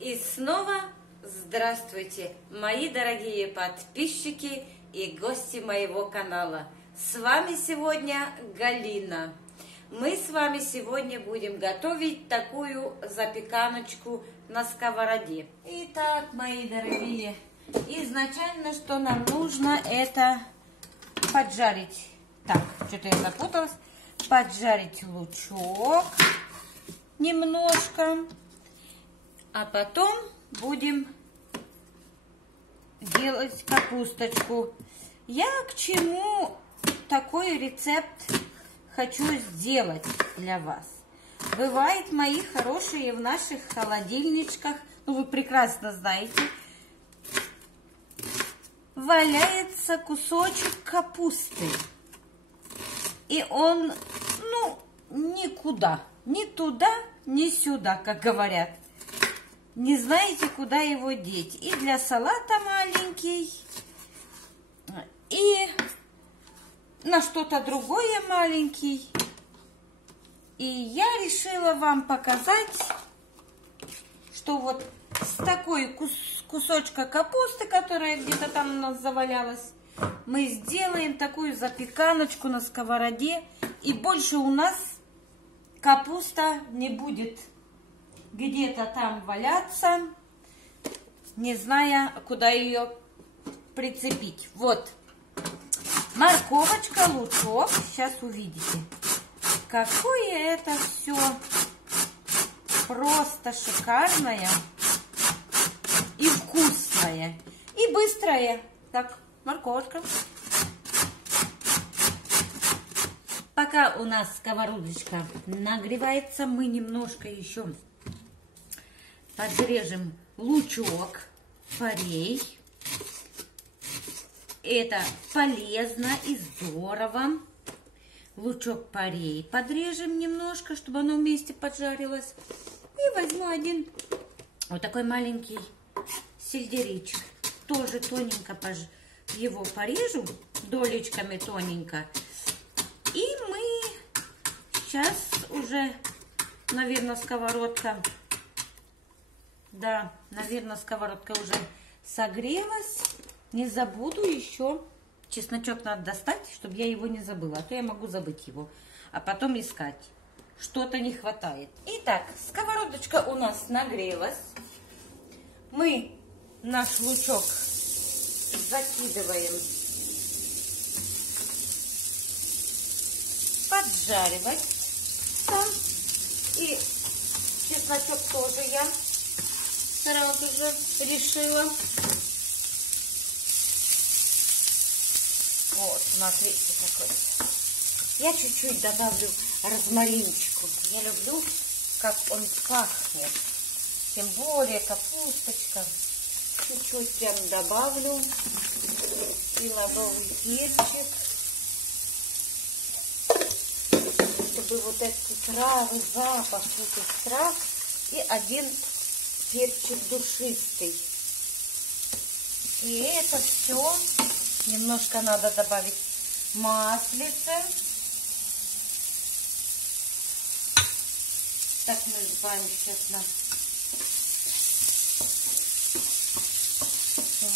И снова здравствуйте, мои дорогие подписчики и гости моего канала. С вами сегодня Галина. Мы с вами сегодня будем готовить такую запеканочку на сковороде. Итак, мои дорогие, изначально, что нам нужно, это поджарить. Так, что-то я запуталась. Поджарить лучок немножко. А потом будем делать капусточку. Я к чему такой рецепт хочу сделать для вас. Бывает, мои хорошие, в наших холодильничках, ну вы прекрасно знаете, валяется кусочек капусты. И он, никуда, ни туда, ни сюда, как говорят. Не знаете, куда его деть. И для салата маленький, и на что-то другое маленький. И я решила вам показать, что вот с такой кусочка капусты, которая где-то там у нас завалялась, мы сделаем такую запеканочку на сковороде. И больше у нас капуста не будет где-то там валяться, не зная, куда ее прицепить. Вот, морковочка, лучок. Сейчас увидите, какое это все просто шикарное и вкусное, и быстрое. Так, морковочка. Пока у нас сковородочка нагревается, мы немножко еще подрежем лучок, порей. Это полезно и здорово. Лучок порей подрежем немножко, чтобы оно вместе поджарилось. И возьму один вот такой маленький сельдерейчик. Тоже тоненько его порежу, долечками тоненько. И мы сейчас уже, наверное, сковородка уже согрелась. Не забуду еще. Чесночок надо достать, чтобы я его не забыла. А то я могу забыть его. А потом искать. Что-то не хватает. Итак, сковородочка у нас нагрелась. Мы наш лучок закидываем поджаривать там. И чесночок тоже я сразу же решила. Вот у нас, видите, такой. Я чуть-чуть добавлю розмаринчику. Я люблю, как он пахнет. Тем более капусточка. Чуть-чуть прям добавлю. И лавровый перчик. Чтобы вот эти травы, запах этих трав. И один перчик душистый. И это все немножко надо добавить маслица. Так, мы сбавим сейчас на...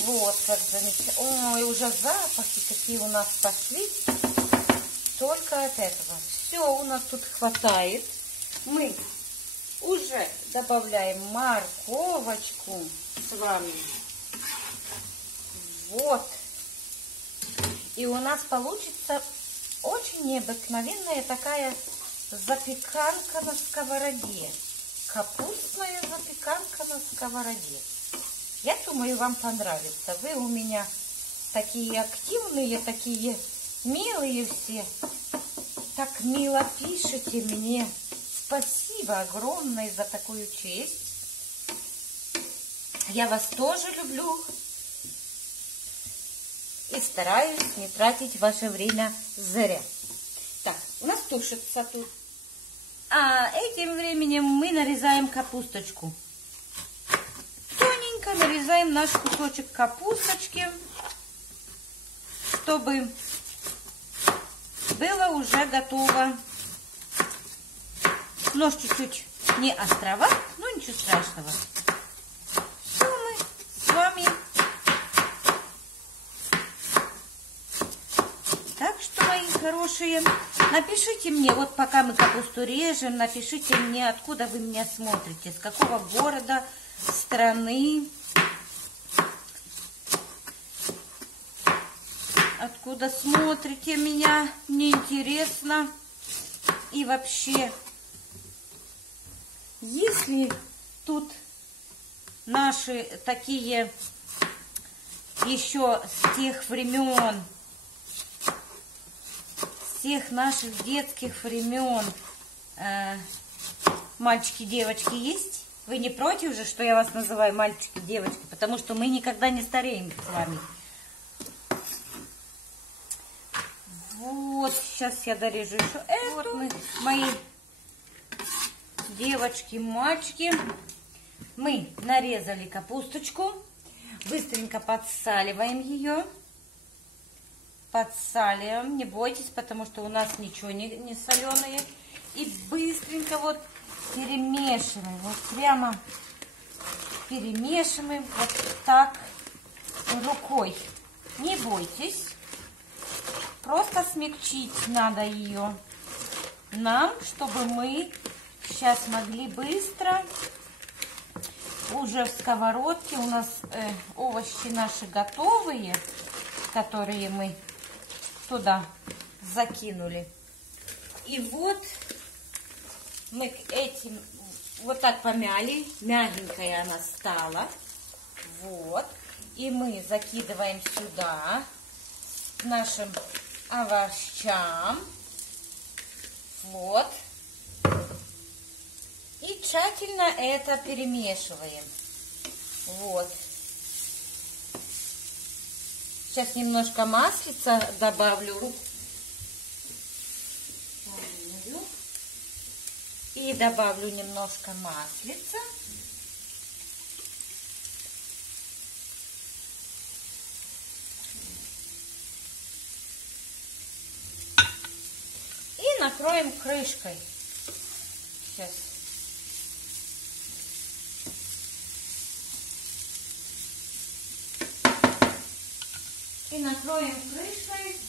Вот как замечательно. Ой, уже запахи какие у нас пошли. Только от этого. Все у нас тут хватает. Мы уже добавляем морковочку с вами. Вот. И у нас получится очень необыкновенная такая запеканка на сковороде. Капустная запеканка на сковороде. Я думаю, вам понравится. Вы у меня такие активные, такие милые все. Так мило пишете мне. Спасибо огромное за такую честь. Я вас тоже люблю. И стараюсь не тратить ваше время зря. Так, у нас тушится тут. А этим временем мы нарезаем капусточку. Тоненько нарезаем наш кусочек капусточки, чтобы было уже готово. Нож чуть-чуть не островат, но ничего страшного. хорошие, напишите мне, вот пока мы капусту режем, напишите мне, откуда вы меня смотрите, с какого города, страны, откуда смотрите меня, мне интересно. И вообще, если тут наши такие еще с тех времен, с тех наших детских времен, мальчики, девочки есть? Вы не против же, что я вас называю мальчики, девочки? Потому что мы никогда не стареем с вами. Вот, сейчас я дорежу еще эту. Вот мы, мои девочки, мальчики. Мы нарезали капусточку. Быстренько подсаливаем ее. Подсаливаем. Не бойтесь, потому что у нас ничего не соленое. И быстренько вот перемешиваем. Вот прямо перемешиваем вот так рукой. Не бойтесь. Просто смягчить надо ее нам, чтобы мы сейчас могли быстро уже в сковородке. У нас овощи наши готовые, которые мы туда закинули. И вот мы этим вот так помяли, мягенькая она стала. Вот. И мы закидываем сюда к нашим овощам. Вот. И тщательно это перемешиваем. Вот. Сейчас немножко маслица добавлю. И добавлю немножко маслица. И накроем крышкой. Сейчас. И накроем крышкой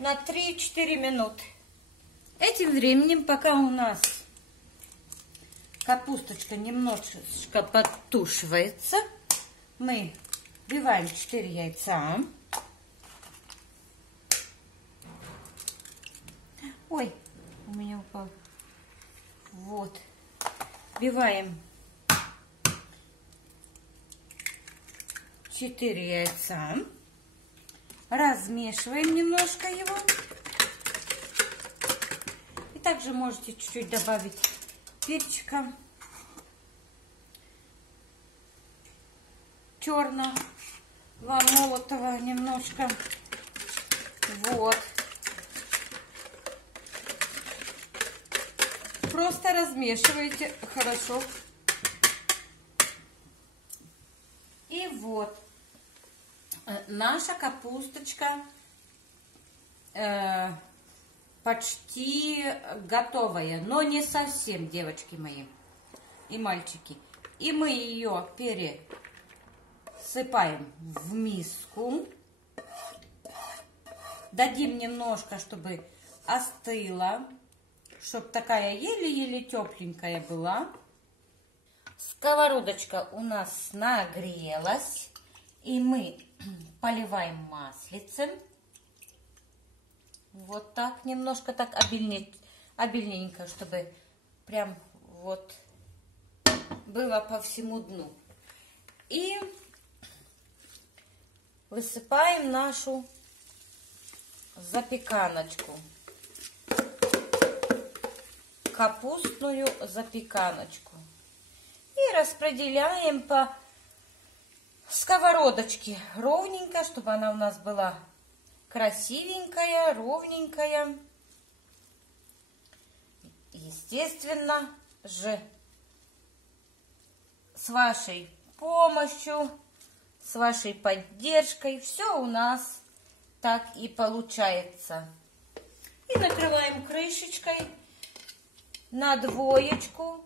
на 3-4 минуты. Этим временем, пока у нас капусточка немножечко подтушивается, мы вбиваем 4 яйца. Ой, у меня упал. Вот. Вбиваем 4 яйца. Размешиваем немножко его. И также можете чуть-чуть добавить перчика черного, молотого немножко. Вот. Просто размешиваете хорошо. И вот наша капусточка почти готовая, но не совсем, девочки мои и мальчики. И мы ее пересыпаем в миску. Дадим немножко, чтобы остыла, чтобы такая еле-еле тепленькая была. Сковородочка у нас нагрелась, и мы поливаем маслицем. Вот так, немножко так обильненько, чтобы прям вот было по всему дну. И высыпаем нашу запеканочку. Капустную запеканочку. И распределяем по сковородочке ровненько, чтобы она у нас была красивенькая, ровненькая. Естественно же, с вашей помощью, с вашей поддержкой все у нас так и получается. И накрываем крышечкой на двоечку.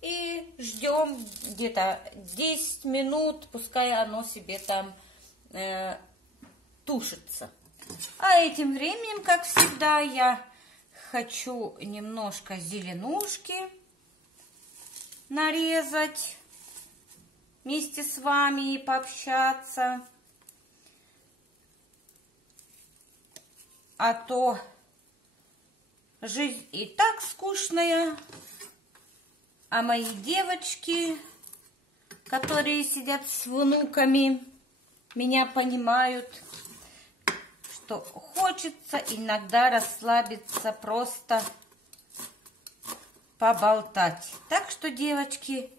И ждем где-то 10 минут, пускай оно себе там тушится. А этим временем, как всегда, я хочу немножко зеленушки нарезать вместе с вами и пообщаться. А то жизнь и так скучная, а мои девочки, которые сидят с внуками, меня понимают, что хочется иногда расслабиться, просто поболтать. Так что, девочки,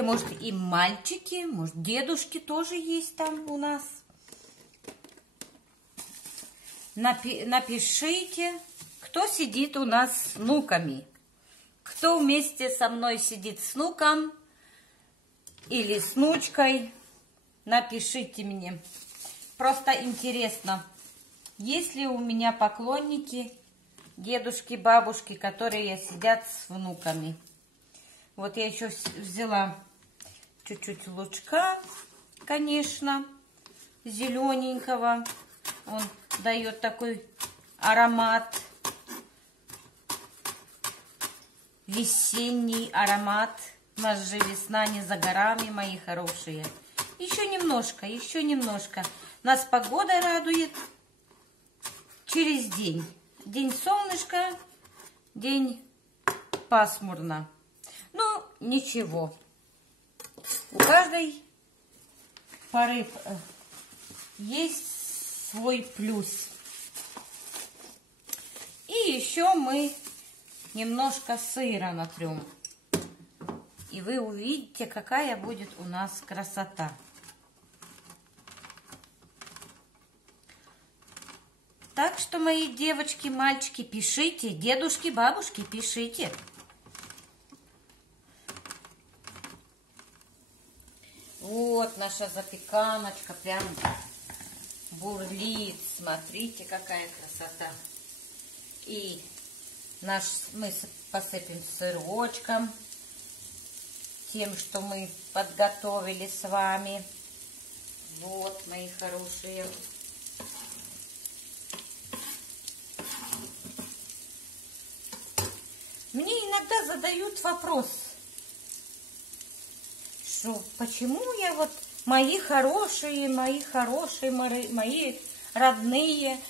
может и мальчики, может дедушки тоже есть там у нас. Напишите, кто сидит у нас с внуками, кто вместе со мной сидит с внуком или с внучкой. Напишите мне. Просто интересно, есть ли у меня поклонники, дедушки, бабушки, которые сидят с внуками. Вот я еще взяла чуть-чуть лучка, конечно, зелененького. Он дает такой аромат, весенний аромат. У нас же весна не за горами, мои хорошие. Еще немножко, еще немножко. Нас погода радует через день. День солнышко, день пасмурно. Ну, ничего. У каждой поры есть свой плюс. И еще мы немножко сыра натрем. И вы увидите, какая будет у нас красота. Так что, мои девочки, мальчики, пишите. Дедушки, бабушки, пишите. Вот наша запеканочка прям бурлит. Смотрите, какая красота. И мы посыпем сырочком, тем, что мы подготовили с вами. Вот, мои хорошие. Мне иногда задают вопрос, что почему я вот мои хорошие, мои родные,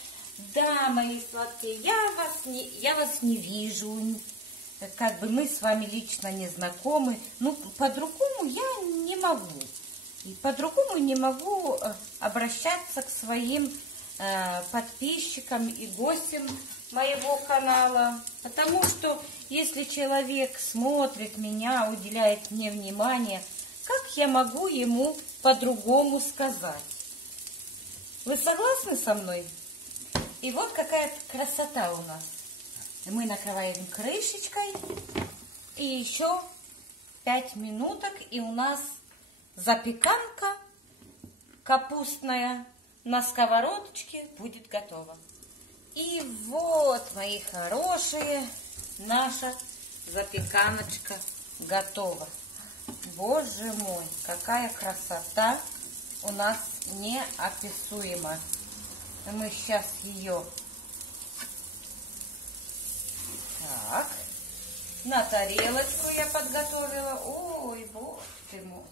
да, мои сладкие, я вас не вижу, как бы мы с вами лично не знакомы, ну, по-другому я не могу. И по-другому не могу обращаться к своим подписчикам и гостям моего канала. Потому что если человек смотрит меня, уделяет мне внимание, как я могу ему по-другому сказать? Вы согласны со мной? И вот какая красота у нас. Мы накрываем крышечкой. И еще 5 минуток. И у нас запеканка капустная на сковородочке будет готова. И вот, мои хорошие, наша запеканочка готова. Боже мой, какая красота у нас неописуема. Мы сейчас ее так на тарелочку я подготовила. Ой, боже ты мой,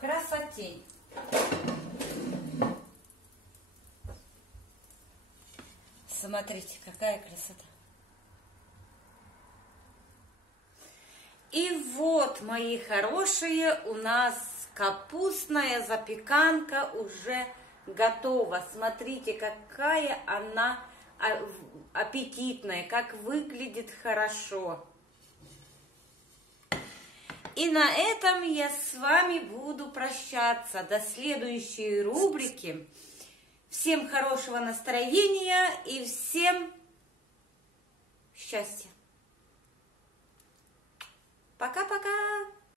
красотень. Смотрите, какая красота. И вот, мои хорошие, у нас капустная запеканка уже готова. Смотрите, какая она аппетитная, как выглядит хорошо. И на этом я с вами буду прощаться. До следующей рубрики. Всем хорошего настроения и всем счастья. Пока-пока!